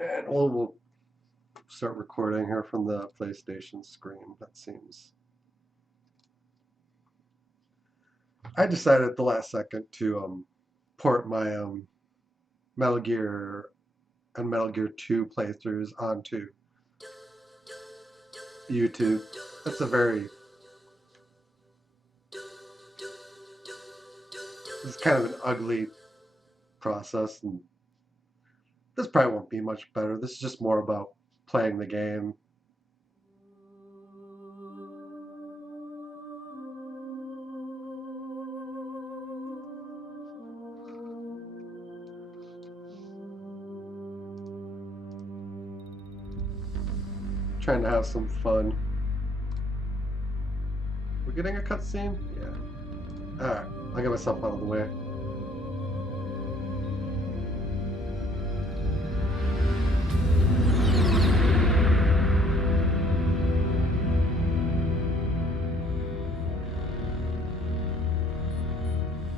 And we'll start recording here from the PlayStation screen. That seems. I decided at the last second to port my Metal Gear and Metal Gear 2 playthroughs onto YouTube. That's a very. It's kind of an ugly process, and this probably won't be much better. This is just more about playing the game. Trying to have some fun. We're getting a cutscene? Yeah. Alright, I'll get myself out of the way.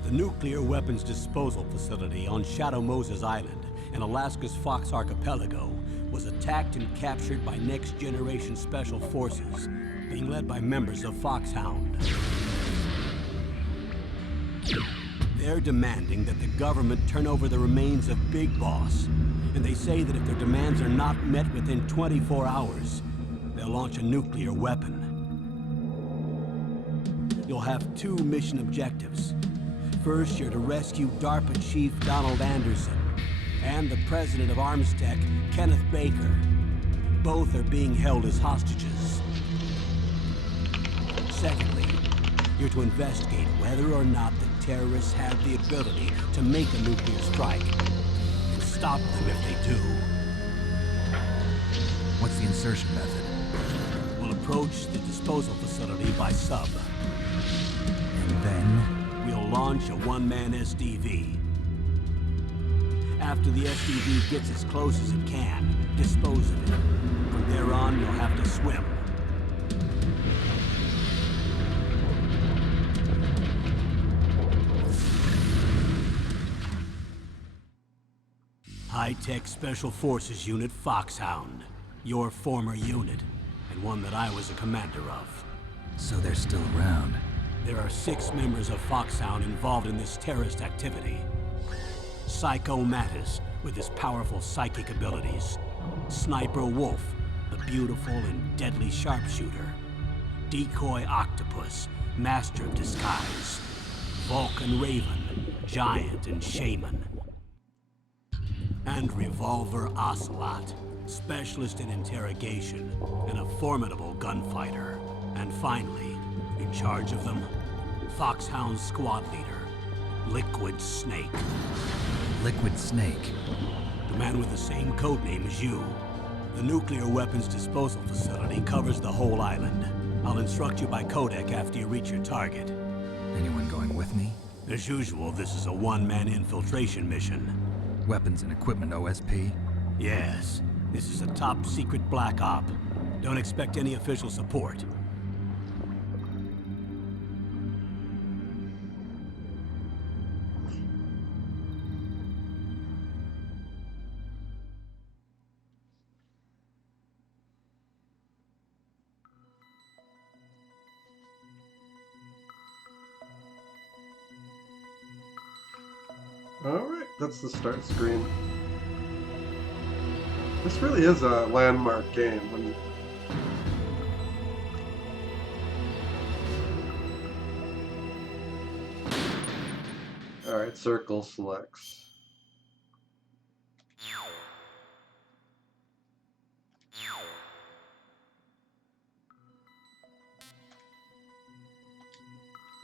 The nuclear weapons disposal facility on Shadow Moses Island in Alaska's Fox Archipelago was attacked and captured by next-generation special forces, being led by members of Foxhound. They're demanding that the government turn over the remains of Big Boss, and they say that if their demands are not met within 24 hours, they'll launch a nuclear weapon. You'll have two mission objectives. First, you're to rescue Darpa Chief Donald Anderson and the president of Armstech, Kenneth Baker. Both are being held as hostages. Secondly, you're to investigate whether or not the terrorists have the ability to make a nuclear strike and stop them if they do. What's the insertion method? We'll approach the disposal facility by sub. And then? We'll launch a one-man SDV. After the SDV gets as close as it can, dispose of it. From there on, you'll have to swim. High-tech Special Forces Unit Foxhound. Your former unit, and one that I was a commander of. So they're still around. There are 6 members of Foxhound involved in this terrorist activity. Psycho Mattis, with his powerful psychic abilities. Sniper Wolf, the beautiful and deadly sharpshooter. Decoy Octopus, master of disguise. Vulcan Raven, giant and shaman. And Revolver Ocelot, specialist in interrogation and a formidable gunfighter. And finally, in charge of them, Foxhound's squad leader, Liquid Snake. Liquid Snake? The man with the same codename as you. The nuclear weapons disposal facility covers the whole island. I'll instruct you by codec after you reach your target. Anyone going with me? As usual, this is a one-man infiltration mission. Weapons and equipment OSP? Yes. This is a top-secret black op. Don't expect any official support. Alright, that's the start screen. This really is a landmark game. Alright, circle selects.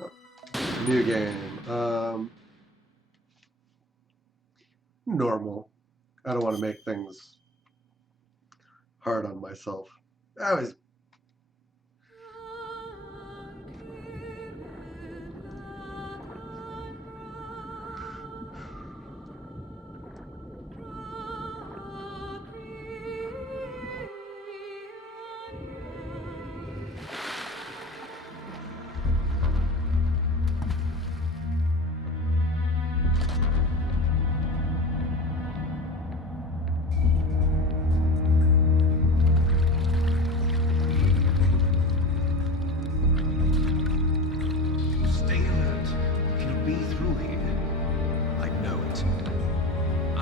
Oh, new game. Normal. I don't want to make things hard on myself. I was.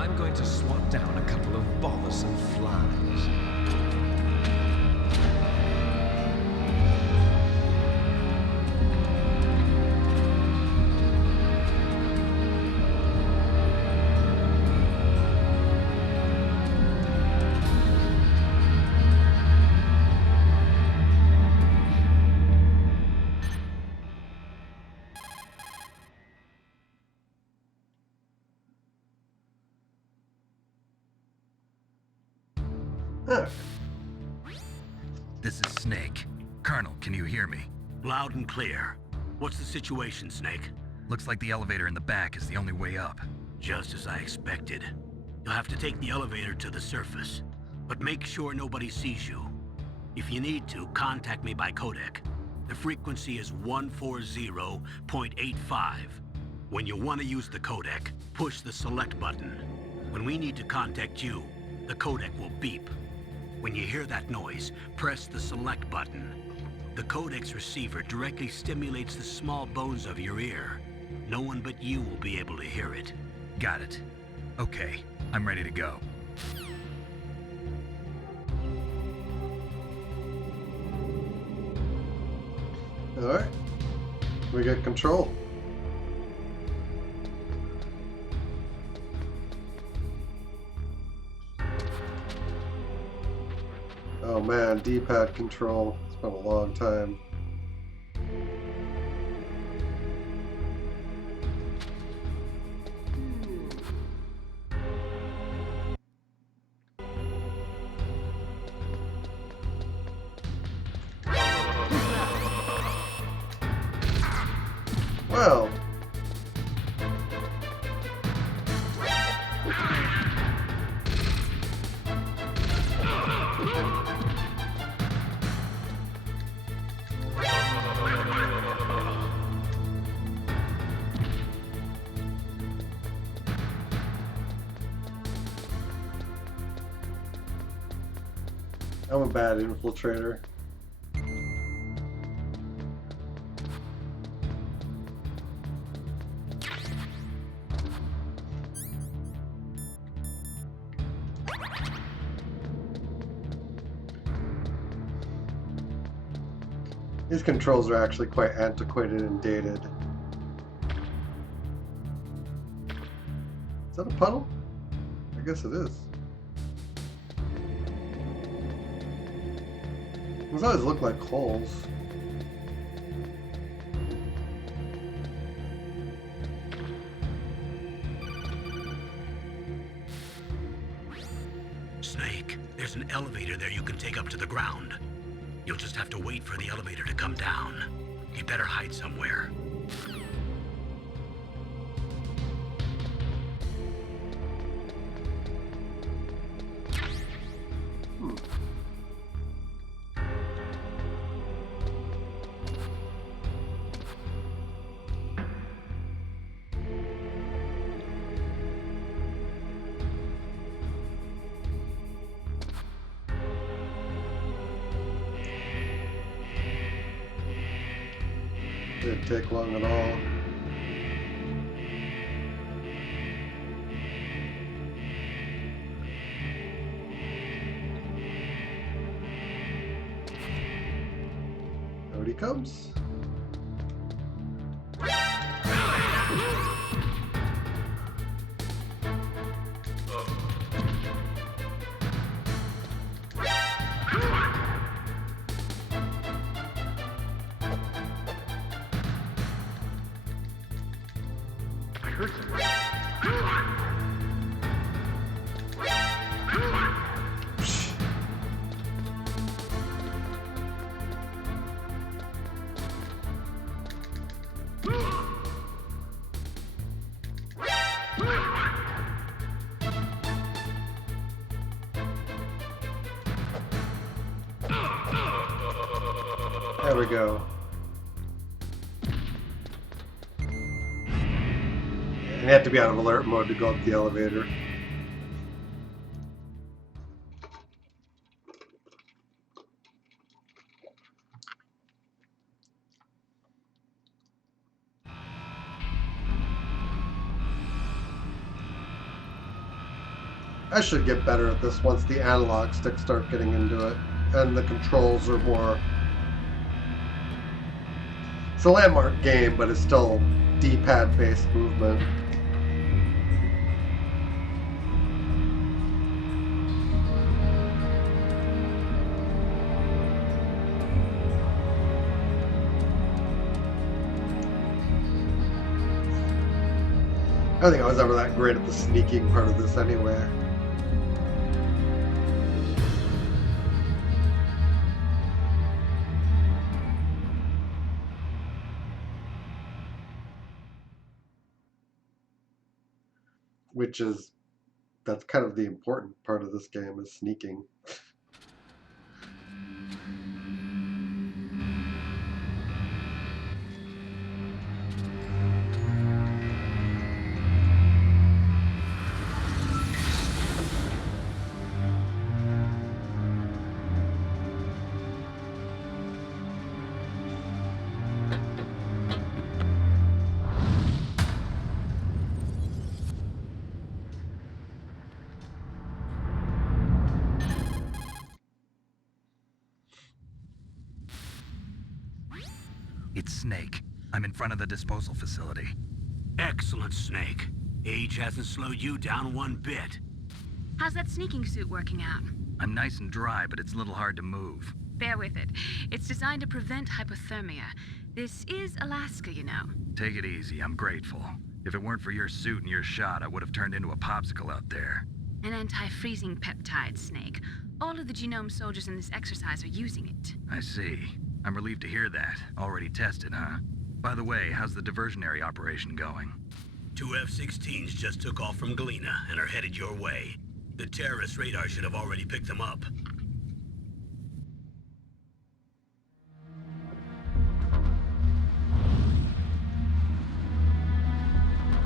I'm going to swat down a couple of bothersome flies. Huh. This is Snake. Colonel, can you hear me? Loud and clear. What's the situation, Snake? Looks like the elevator in the back is the only way up. Just as I expected. You'll have to take the elevator to the surface, but make sure nobody sees you. If you need to, contact me by codec. The frequency is 140.85. When you want to use the codec, push the select button. When we need to contact you, the codec will beep. When you hear that noise, press the select button. The codec's receiver directly stimulates the small bones of your ear. No one but you will be able to hear it. Got it. Okay, I'm ready to go. Alright. We get control. Oh man, D-pad control. It's been a long time. Well. I'm a bad infiltrator. These controls are actually quite antiquated and dated. Is that a puddle? I guess it is. These always look like holes. Snake, there's an elevator there you can take up to the ground. You'll just have to wait for the elevator to come down. You better hide somewhere. Didn't take long at all. Out he comes. There we go. And you have to be out of alert mode to go up the elevator. I should get better at this once the analog sticks start getting into it, and the controls are more. It's a landmark game, but it's still D-pad based movement. I don't think I was ever that great at the sneaking part of this anyway. That's kind of the important part of this game, is sneaking. It's Snake. I'm in front of the disposal facility. Excellent, Snake. Age hasn't slowed you down one bit. How's that sneaking suit working out? I'm nice and dry, but it's a little hard to move. Bear with it. It's designed to prevent hypothermia. This is Alaska, you know. Take it easy, I'm grateful. If it weren't for your suit and your shot, I would have turned into a popsicle out there. An anti-freezing peptide, Snake. All of the genome soldiers in this exercise are using it. I see. I'm relieved to hear that. Already tested, huh? By the way, how's the diversionary operation going? 2 F-16s just took off from Galena and are headed your way. The terrorist radar should have already picked them up.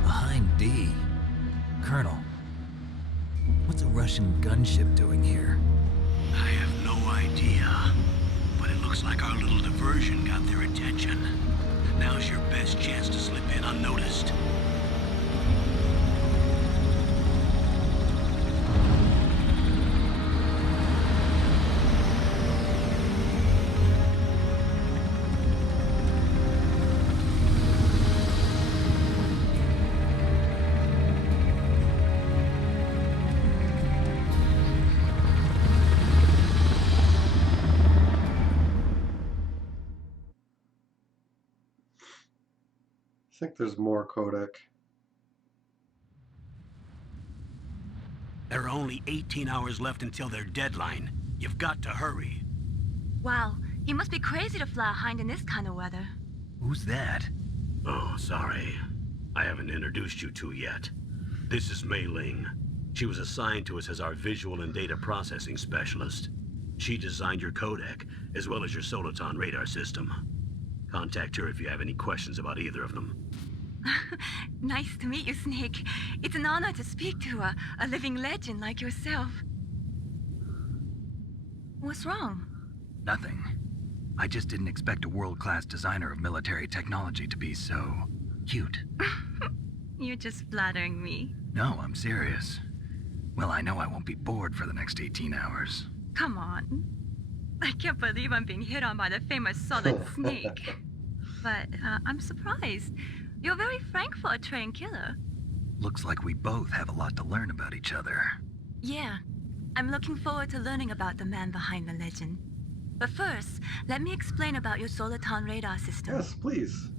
Behind D. Colonel, what's a Russian gunship doing here? I have no idea. But it looks like our little diversion got their attention. Now's your best chance to slip in unnoticed. I think there's more codec. There are only 18 hours left until their deadline. You've got to hurry. Wow, you must be crazy to fly a hind in this kind of weather. Who's that? Oh, sorry. I haven't introduced you to yet. This is Mei Ling. She was assigned to us as our visual and data processing specialist. She designed your codec, as well as your Soliton radar system. Contact her if you have any questions about either of them. Nice to meet you, Snake. It's an honor to speak to a living legend like yourself. What's wrong? Nothing. I just didn't expect a world-class designer of military technology to be so cute. You're just flattering me. No, I'm serious. Well, I know I won't be bored for the next 18 hours. Come on. I can't believe I'm being hit on by the famous Solid Snake. But I'm surprised. You're very frank for a trained killer. Looks like we both have a lot to learn about each other. Yeah. I'm looking forward to learning about the man behind the legend. But first, let me explain about your Soliton radar system. Yes, please.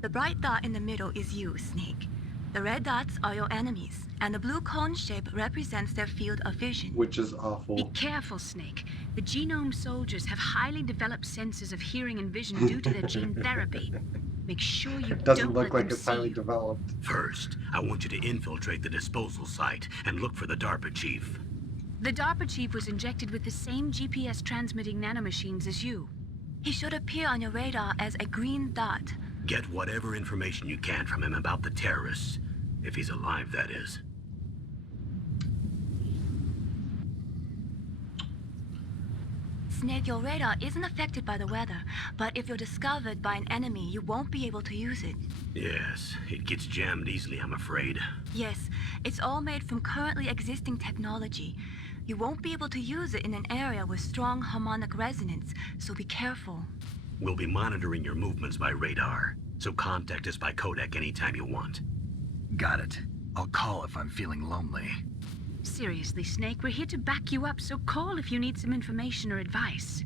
The bright dot in the middle is you, Snake. The red dots are your enemies, and the blue cone shape represents their field of vision. Which is awful. Be careful, Snake. The genome soldiers have highly developed senses of hearing and vision due to their gene therapy. Make sure you It doesn't don't look let like them it's see highly you. developed. First, I want you to infiltrate the disposal site and look for the Darpa Chief. The Darpa Chief was injected with the same GPS transmitting nanomachines as you. He should appear on your radar as a green dot. Get whatever information you can from him about the terrorists. If he's alive, that is. Snake, your radar isn't affected by the weather, but if you're discovered by an enemy, you won't be able to use it. Yes, it gets jammed easily, I'm afraid. Yes, it's all made from currently existing technology. You won't be able to use it in an area with strong harmonic resonance, so be careful. We'll be monitoring your movements by radar, so contact us by codec anytime you want. Got it. I'll call if I'm feeling lonely. Seriously, Snake, we're here to back you up, so call if you need some information or advice.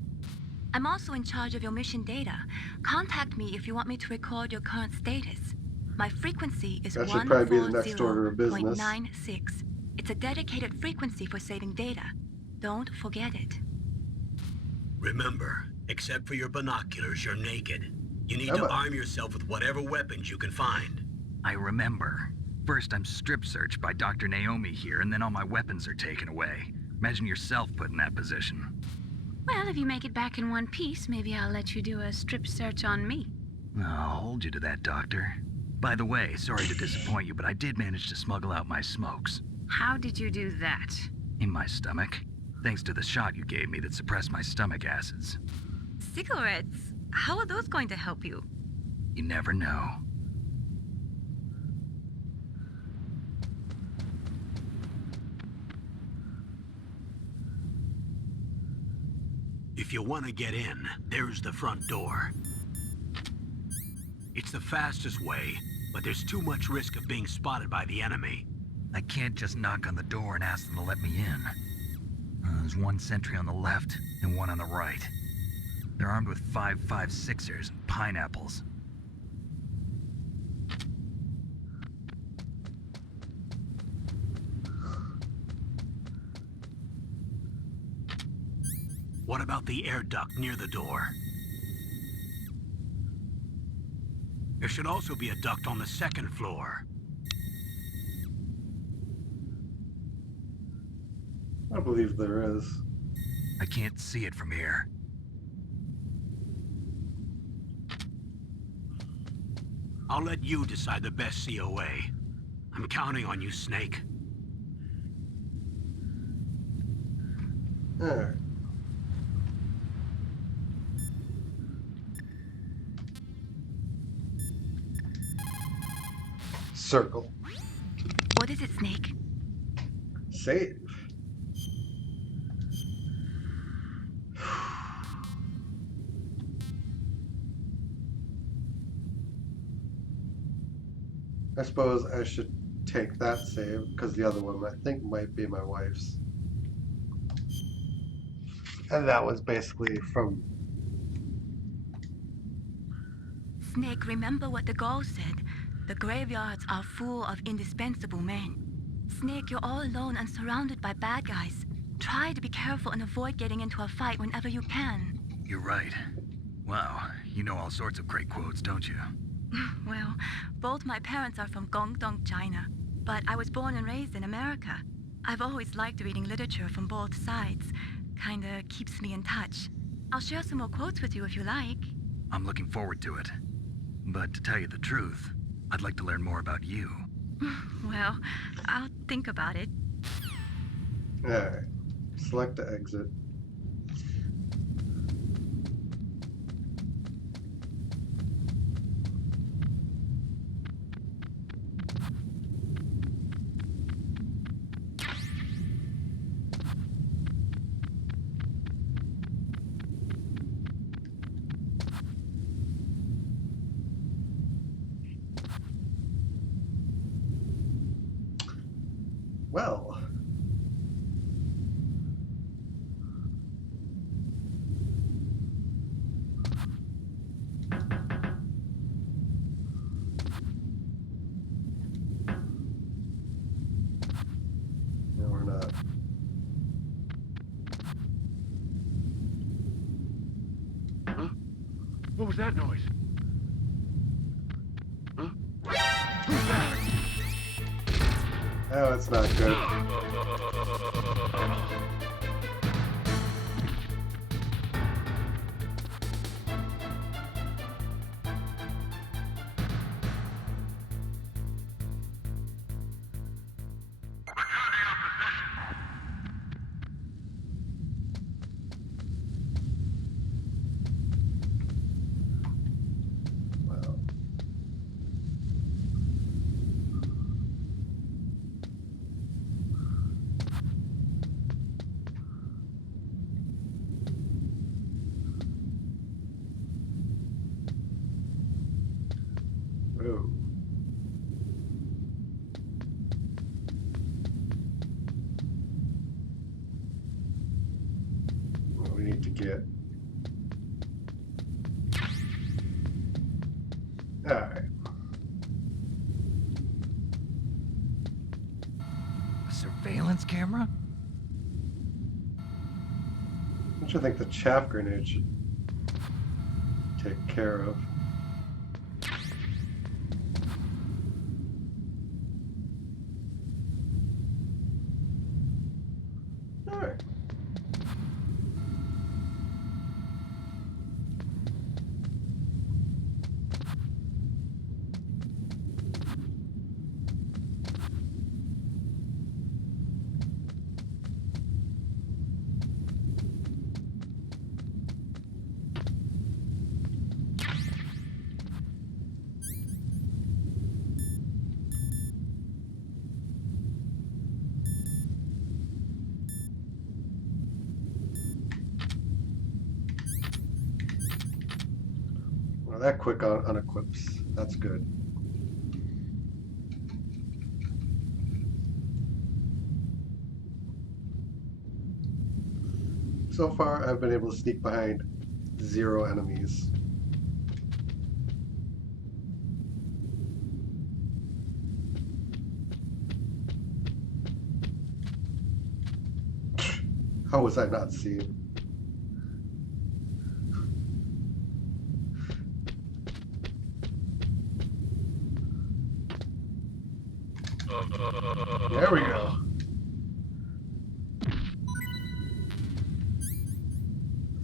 I'm also in charge of your mission data. Contact me if you want me to record your current status. My frequency is That should probably be the next order of business. 140.96. It's a dedicated frequency for saving data. Don't forget it. Remember, except for your binoculars, you're naked. You need to Emma. arm yourself with whatever weapons you can find. I remember. First, I'm strip searched by Dr. Naomi here, and then all my weapons are taken away. Imagine yourself put in that position. Well, if you make it back in one piece, maybe I'll let you do a strip search on me. I'll hold you to that, Doctor. By the way, sorry to disappoint you, but I did manage to smuggle out my smokes. How did you do that? In my stomach. Thanks to the shot you gave me that suppressed my stomach acids. Cigarettes? How are those going to help you? You never know. If you want to get in, there's the front door. It's the fastest way, but there's too much risk of being spotted by the enemy. I can't just knock on the door and ask them to let me in. There's one sentry on the left and one on the right. They're armed with 5.56ers and pineapples. What about the air duct near the door? There should also be a duct on the second floor. I believe there is. I can't see it from here. I'll let you decide the best COA. I'm counting on you, Snake. Alright. Circle. What is it, Snake? Save. I suppose I should take that save because the other one I think might be my wife's. And that was basically from. Snake, remember what the Gaul said. The graveyards are full of indispensable men. Snake, you're all alone and surrounded by bad guys. Try to be careful and avoid getting into a fight whenever you can. You're right. Wow, you know all sorts of great quotes, don't you? Well, both my parents are from Guangdong, China, but I was born and raised in America. I've always liked reading literature from both sides. Kinda keeps me in touch. I'll share some more quotes with you if you like. I'm looking forward to it. But to tell you the truth, I'd like to learn more about you. Well, I'll think about it. Alright. Select the exit. Well, no, we're not. Huh? What was that noise? Huh? Who's that? Oh, it's not good. get. Alright. A surveillance camera? Don't you think the chaff grenade should take care of? Alright. Well, that quick unequips. That's good. So far, I've been able to sneak behind 0 enemies. How was I not seen? There we go.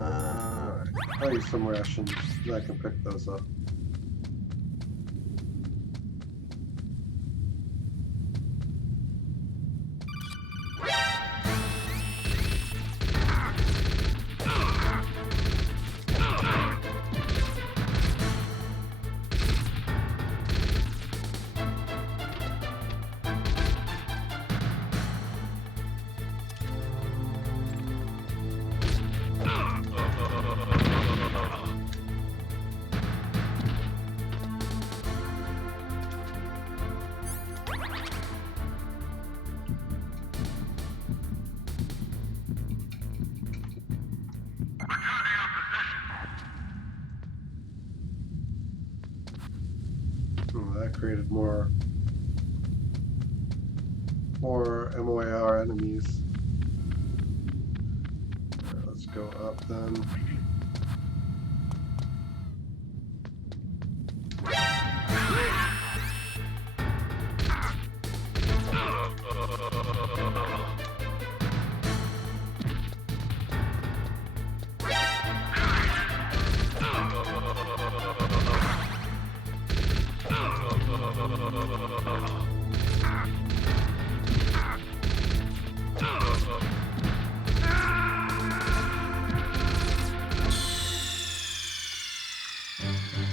I'll use some rations so I can pick those up. That created more MOAR enemies. Alright, let's go up then.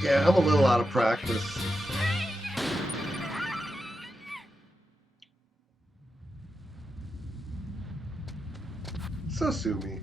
Yeah, I'm a little out of practice. So sue me.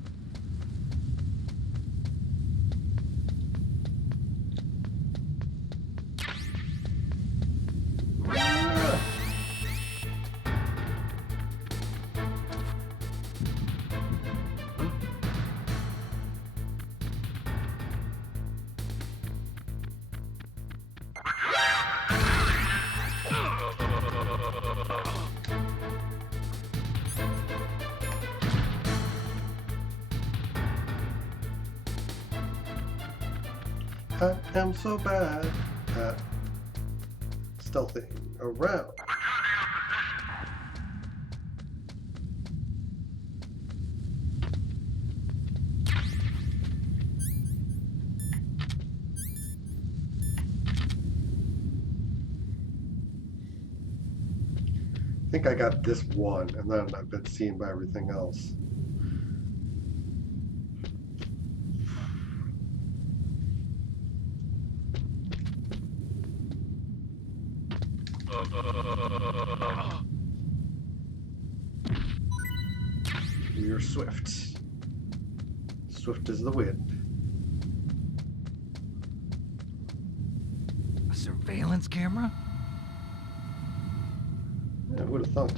I am so bad at stealthing around. I think I got this one, and then I've been seen by everything else. You're swift. Swift as the wind. A surveillance camera? Yeah, who would have thunk?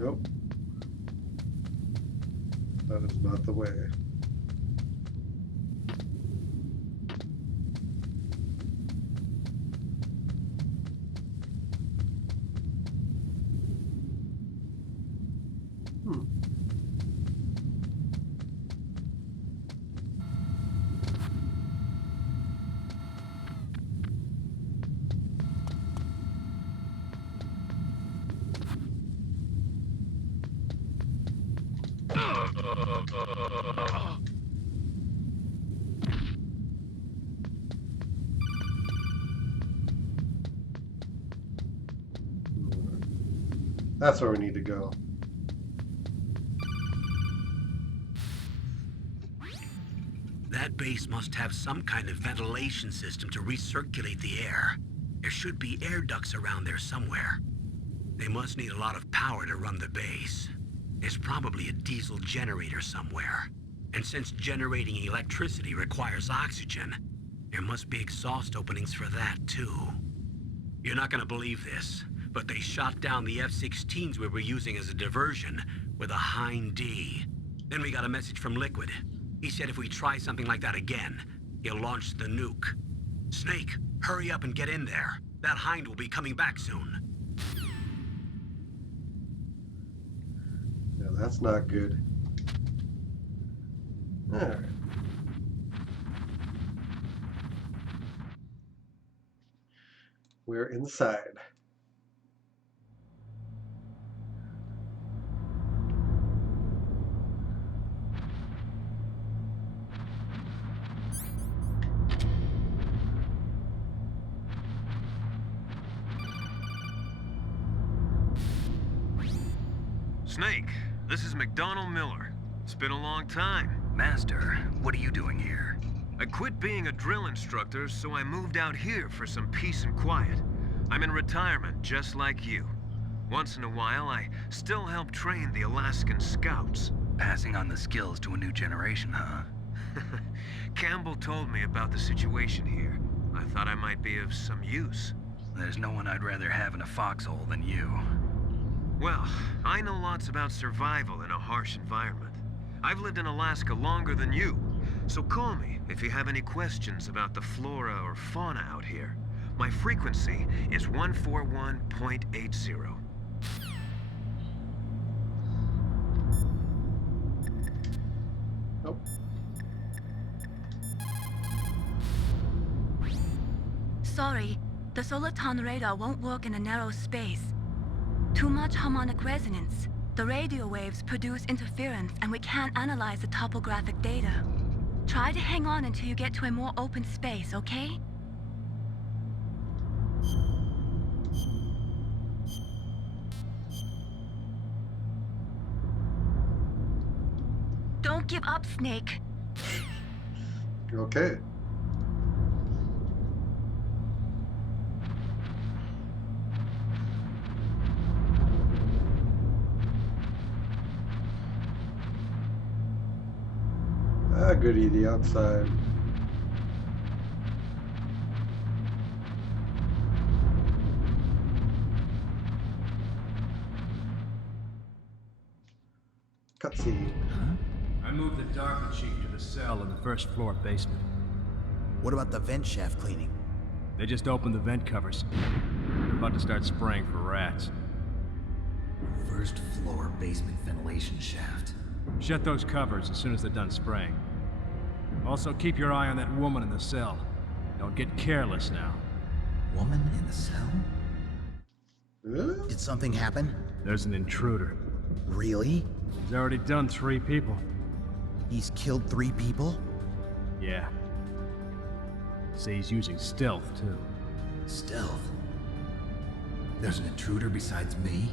Nope. That is not the way. That's where we need to go. That base must have some kind of ventilation system to recirculate the air. There should be air ducts around there somewhere. They must need a lot of power to run the base. There's probably a diesel generator somewhere. And since generating electricity requires oxygen, there must be exhaust openings for that too. You're not gonna believe this, but they shot down the F-16s we were using as a diversion with a Hind D. Then we got a message from Liquid. He said if we try something like that again, he'll launch the nuke. Snake, hurry up and get in there. That Hind will be coming back soon. Yeah, that's not good. Alright. We're inside. Snake, this is McDonald Miller. It's been a long time. Master, what are you doing here? I quit being a drill instructor, so I moved out here for some peace and quiet. I'm in retirement, just like you. Once in a while, I still help train the Alaskan Scouts. Passing on the skills to a new generation, huh? Campbell told me about the situation here. I thought I might be of some use. There's no one I'd rather have in a foxhole than you. Well, I know lots about survival in a harsh environment. I've lived in Alaska longer than you, so call me if you have any questions about the flora or fauna out here. My frequency is 141.80. Nope. Sorry, the Soliton radar won't work in a narrow space. Too much harmonic resonance. The radio waves produce interference and we can't analyze the topographic data. Try to hang on until you get to a more open space, okay? Don't give up, Snake. Okay. Ah, goody, the outside. Cutscene. I moved the Darpa Chief to the cell in the first floor basement. What about the vent shaft cleaning? They just opened the vent covers. They're about to start spraying for rats. First floor basement ventilation shaft. Shut those covers as soon as they're done spraying. Also, keep your eye on that woman in the cell. Don't get careless now. Woman in the cell? Really? Did something happen? There's an intruder. Really? He's already done 3 people. He's killed 3 people? Yeah. See, he's using stealth, too. Stealth? There's an intruder besides me?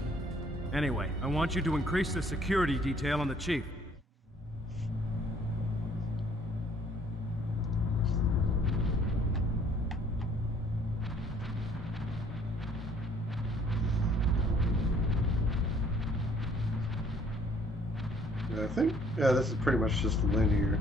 Anyway, I want you to increase the security detail on the Chief. Yeah, I think, yeah, this is pretty much just linear.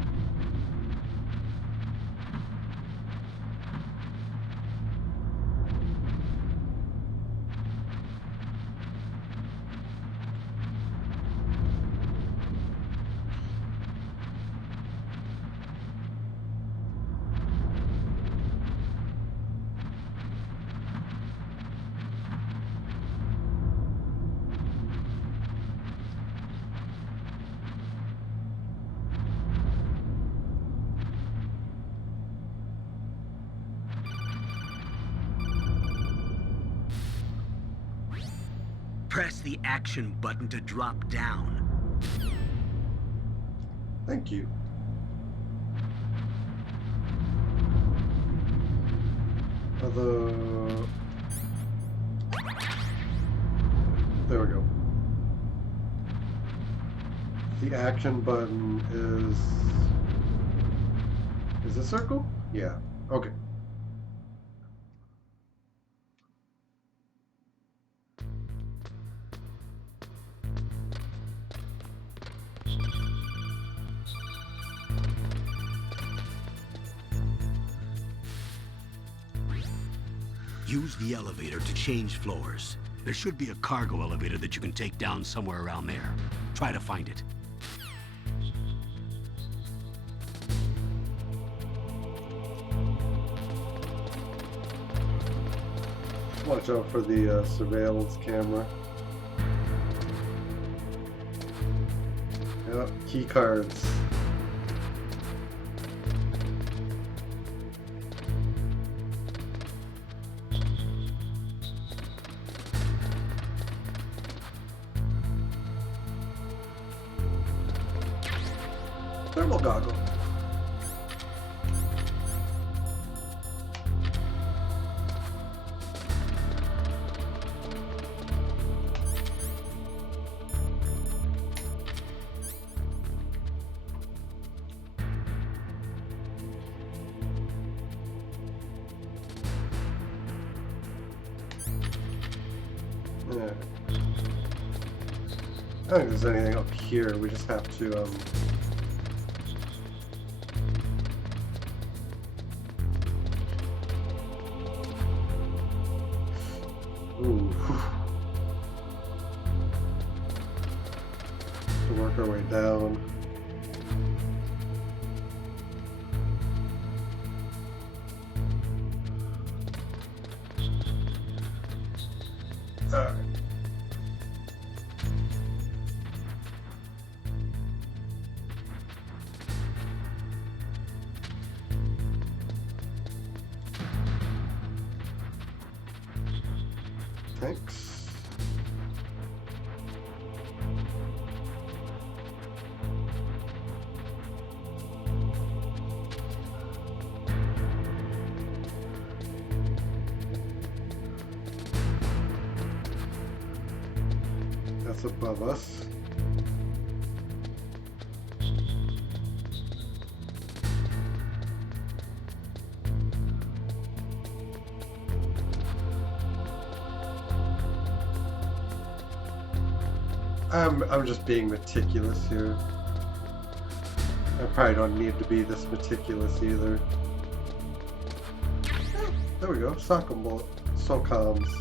Press the action button to drop down. Thank you. Although... There we go. The action button is... Is it circle? Yeah. Okay. Use the elevator to change floors. There should be a cargo elevator that you can take down somewhere around there. Try to find it. Watch out for the surveillance camera. Yep, key cards. Thermal goggle. Yeah. I don't think there's anything up here. We just have to ooh. To work our way down. Alright. Thanks. That's above us. I'm just being meticulous here. I probably don't need to be this meticulous either. There we go. SOCOMs.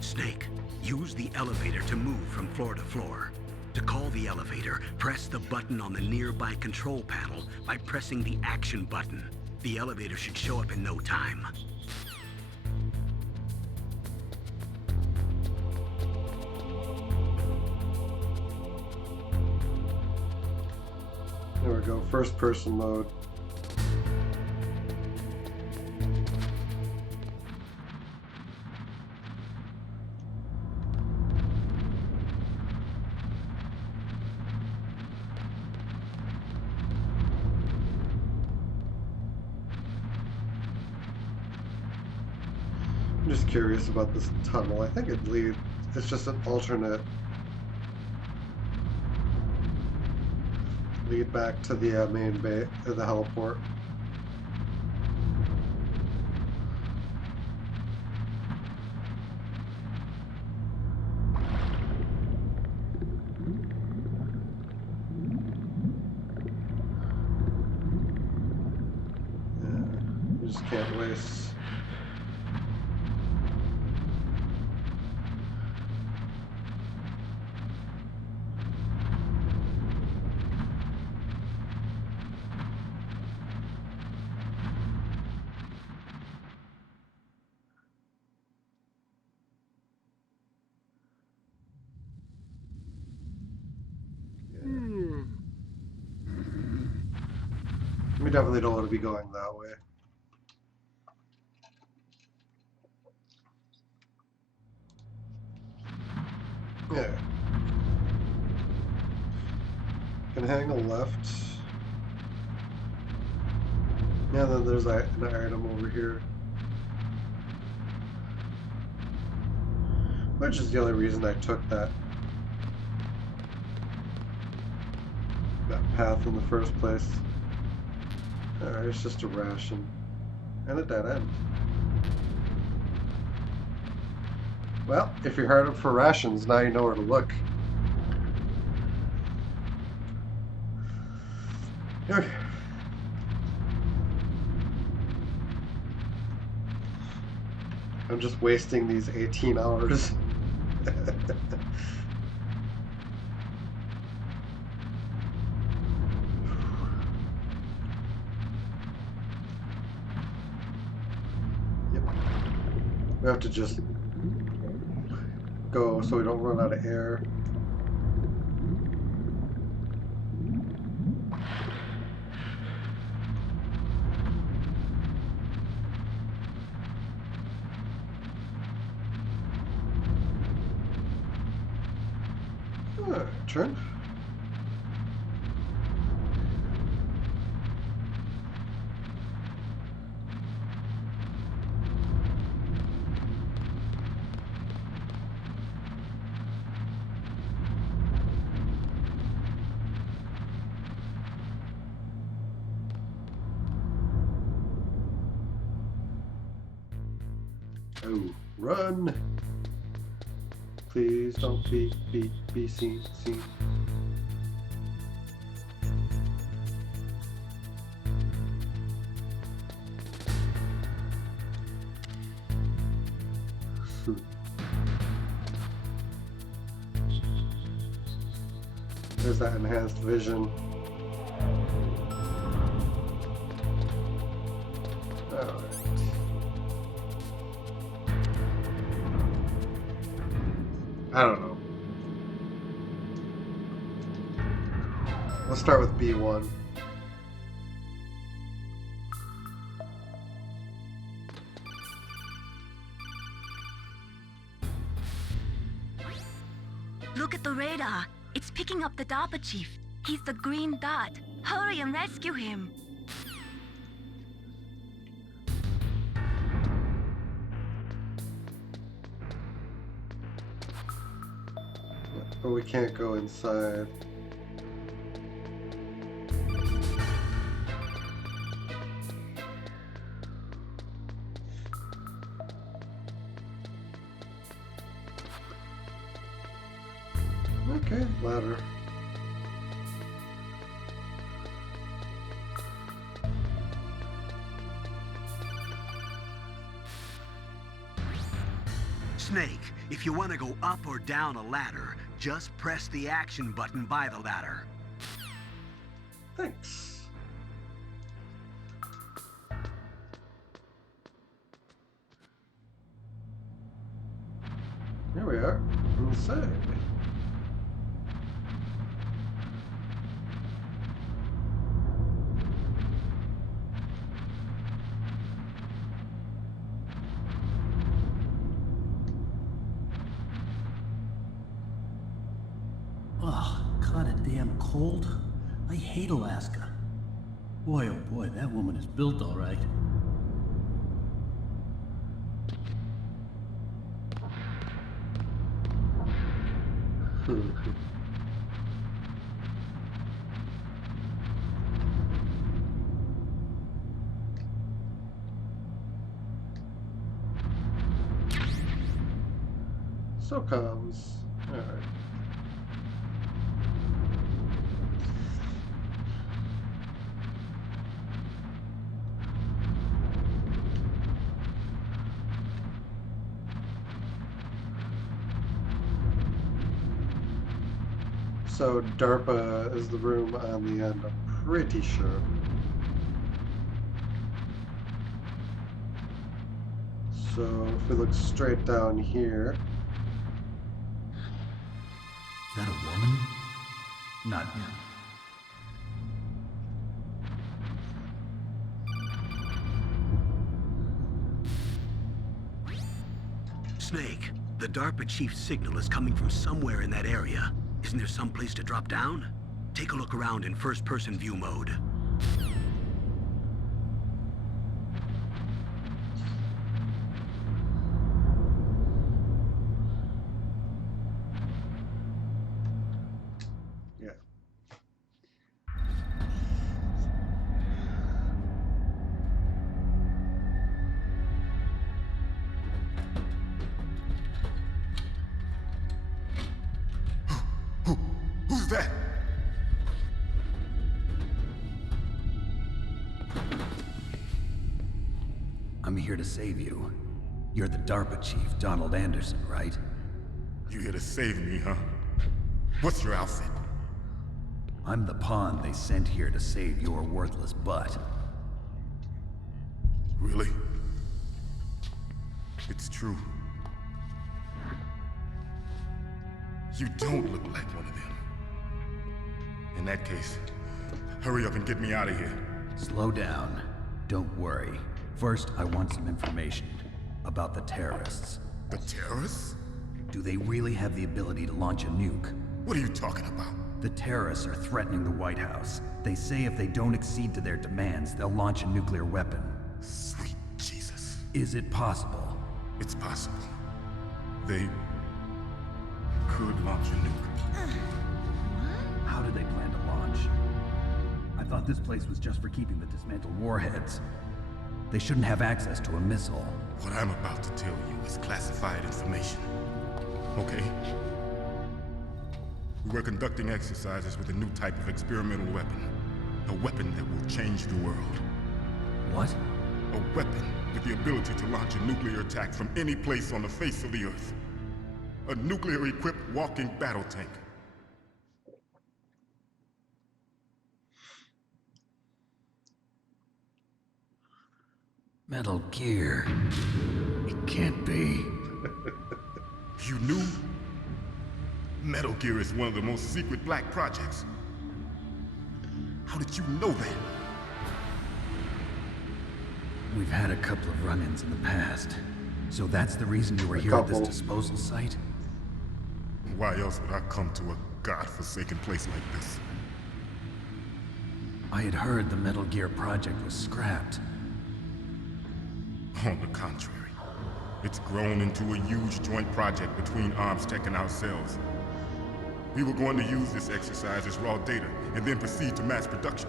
Snake, use the elevator to move from floor to floor. To call the elevator, press the button on the nearby control panel by pressing the action button. The elevator should show up in no time. There we go. First person mode. I'm just curious about this tunnel. I think it leads. It's just an alternate lead back to the main bay, the heliport. Yeah, you just can't waste. We definitely don't want to be going that way. Yeah. Can hang a left. Yeah, then there's an item over here. Which is the only reason I took that path in the first place. Alright, it's just a ration. And a dead end. Well, if you're hard up for rations, now you know where to look. Here. I'm just wasting these 18 hours. Yep. We have to just go so we don't run out of air. Turn. Oh, run! Please don't be seen. There's that enhanced vision. Alright. I don't know. Let's start with B1. Look at the radar. It's picking up the Darpa Chief. He's the green dot. Hurry and rescue him. But we can't go inside. Okay, ladder. Snake, if you want to go up or down a ladder, just press the action button by the ladder. Thanks. Here we are, inside. Oh, kinda damn cold. I hate Alaska. Boy, oh boy, that woman is built all right. So comes. Alright. So Darpa is the room on the end, I'm pretty sure. So if we look straight down here. Is that a woman? Not. Snake, The Darpa Chief's signal is coming from somewhere in that area. Isn't there some place to drop down? Take a look around in first-person view mode. Yeah. Who's that? I'm here to save you. You're the Darpa Chief, Donald Anderson, right? You here to save me, huh? What's your outfit? I'm the pawn they sent here to save your worthless butt. Really? It's true. You don't look like one of them. In that case, hurry up and get me out of here. Slow down. Don't worry. First, I want some information about the terrorists. The terrorists? Do they really have the ability to launch a nuke? What are you talking about? The terrorists are threatening the White House. They say if they don't accede to their demands, they'll launch a nuclear weapon. Sweet Jesus. Is it possible? It's possible. They could launch a nuke. How do they plan to launch? I thought this place was just for keeping the dismantled warheads. They shouldn't have access to a missile. What I'm about to tell you is classified information. Okay? We were conducting exercises with a new type of experimental weapon. A weapon that will change the world. What? A weapon with the ability to launch a nuclear attack from any place on the face of the Earth. A nuclear-equipped walking battle tank. Metal Gear. It can't be. You knew? Metal Gear is one of the most secret black projects. How did you know that? We've had a couple of run-ins in the past. So that's the reason you were here at this disposal site? Why else would I come to a godforsaken place like this? I had heard the Metal Gear project was scrapped. On the contrary, it's grown into a huge joint project between Arms Tech and ourselves. We were going to use this exercise as raw data and then proceed to mass production.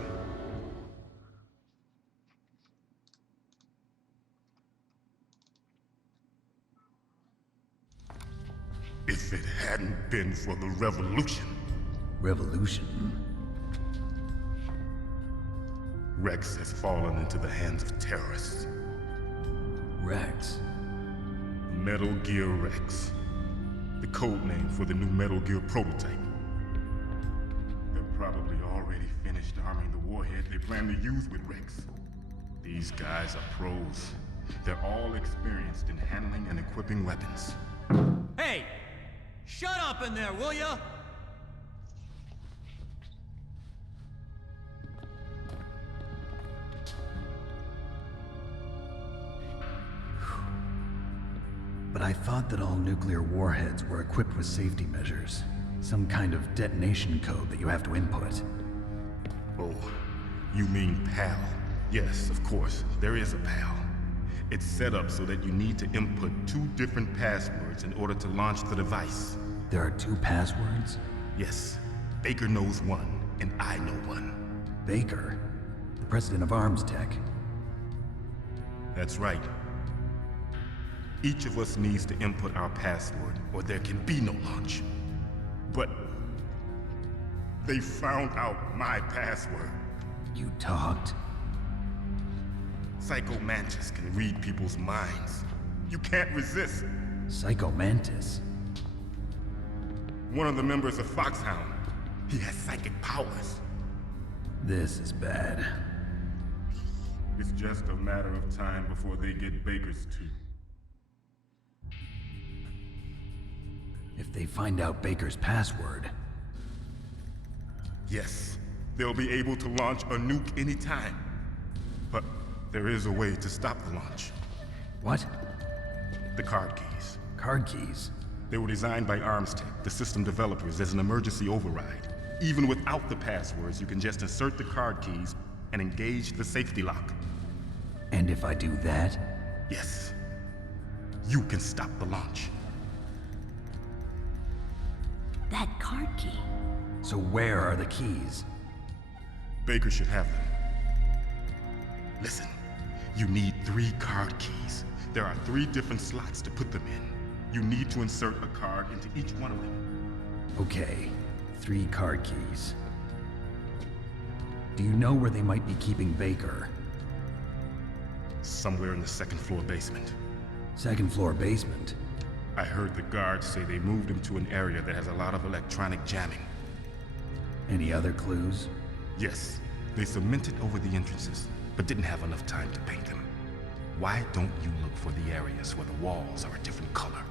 If it hadn't been for the revolution. Revolution? Rex has fallen into the hands of terrorists. Rex? Metal Gear Rex. The code name for the new Metal Gear prototype. They're probably already finished arming the warhead they plan to use with Rex. These guys are pros. They're all experienced in handling and equipping weapons. Hey! Shut up in there, will ya? But I thought that all nuclear warheads were equipped with safety measures. Some kind of detonation code that you have to input. Oh, you mean PAL? Yes, of course, there is a PAL. It's set up so that you need to input 2 different passwords in order to launch the device. There are 2 passwords? Yes. Baker knows one, and I know one. Baker? The president of Arms Tech? That's right. Each of us needs to input our password, or there can be no launch. But they found out my password. You talked? Psycho Mantis can read people's minds. You can't resist. Psycho Mantis? One of the members of Foxhound. He has psychic powers. This is bad. It's just a matter of time before they get Baker's too. If they find out Baker's password... Yes, they'll be able to launch a nuke anytime. But there is a way to stop the launch. What? The card keys. Card keys? They were designed by Armstech, the system developers, as an emergency override. Even without the passwords, you can just insert the card keys and engage the safety lock. And if I do that? Yes. You can stop the launch. That card key. So where are the keys? Baker should have them. Listen, you need 3 card keys. There are 3 different slots to put them in. You need to insert a card into each one of them. Okay, 3 card keys. Do you know where they might be keeping Baker? Somewhere in the 2nd floor basement. 2nd floor basement? I heard the guards say they moved him to an area that has a lot of electronic jamming. Any other clues? Yes, they cemented over the entrances, but didn't have enough time to paint them. Why don't you look for the areas where the walls are a different color?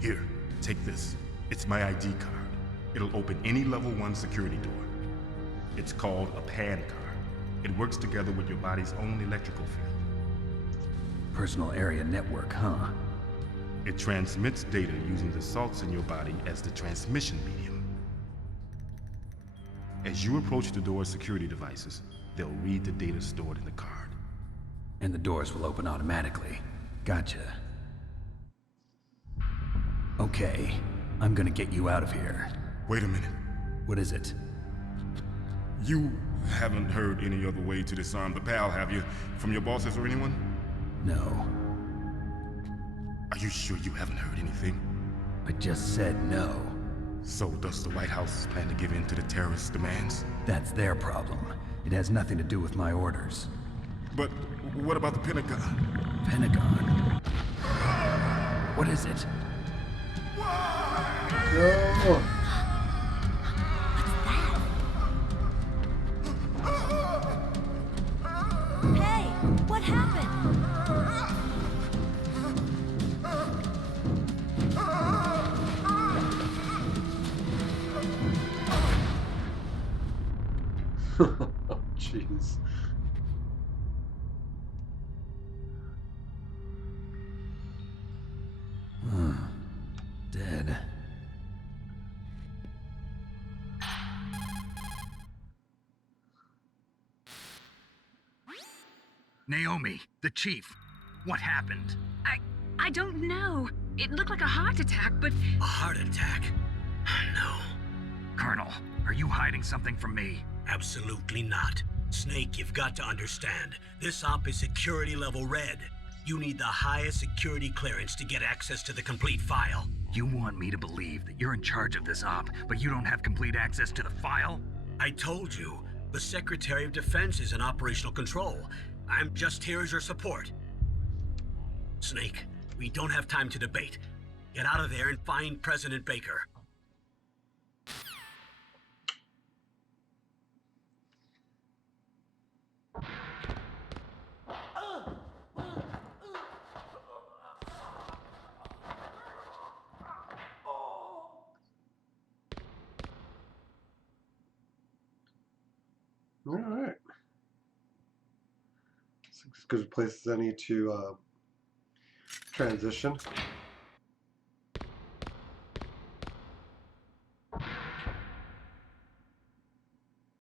Here, take this. It's my ID card. It'll open any level 1 security door. It's called a PAN card. It works together with your body's own electrical field. Personal area network, huh? It transmits data using the salts in your body as the transmission medium. As you approach the door's security devices, they'll read the data stored in the card. And the doors will open automatically. Gotcha. Okay, I'm gonna get you out of here. Wait a minute. What is it? You haven't heard any other way to disarm the PAL, have you? From your bosses or anyone? No. Are you sure you haven't heard anything? I just said no. So does the White House plan to give in to the terrorists' demands? That's their problem. It has nothing to do with my orders. But what about the Pentagon? Pentagon? What is it? No. Hey, what happened? Oh, jeez. Dead. Naomi, the chief. What happened? I don't know. It looked like a heart attack, but... A heart attack? No. Colonel, are you hiding something from me? Absolutely not. Snake, you've got to understand. This op is security level red. You need the highest security clearance to get access to the complete file. You want me to believe that you're in charge of this op, but you don't have complete access to the file? I told you, the Secretary of Defense is in operational control. I'm just here as your support. Snake, we don't have time to debate. Get out of there and find President Baker. All right. It's as good a place as any to transition.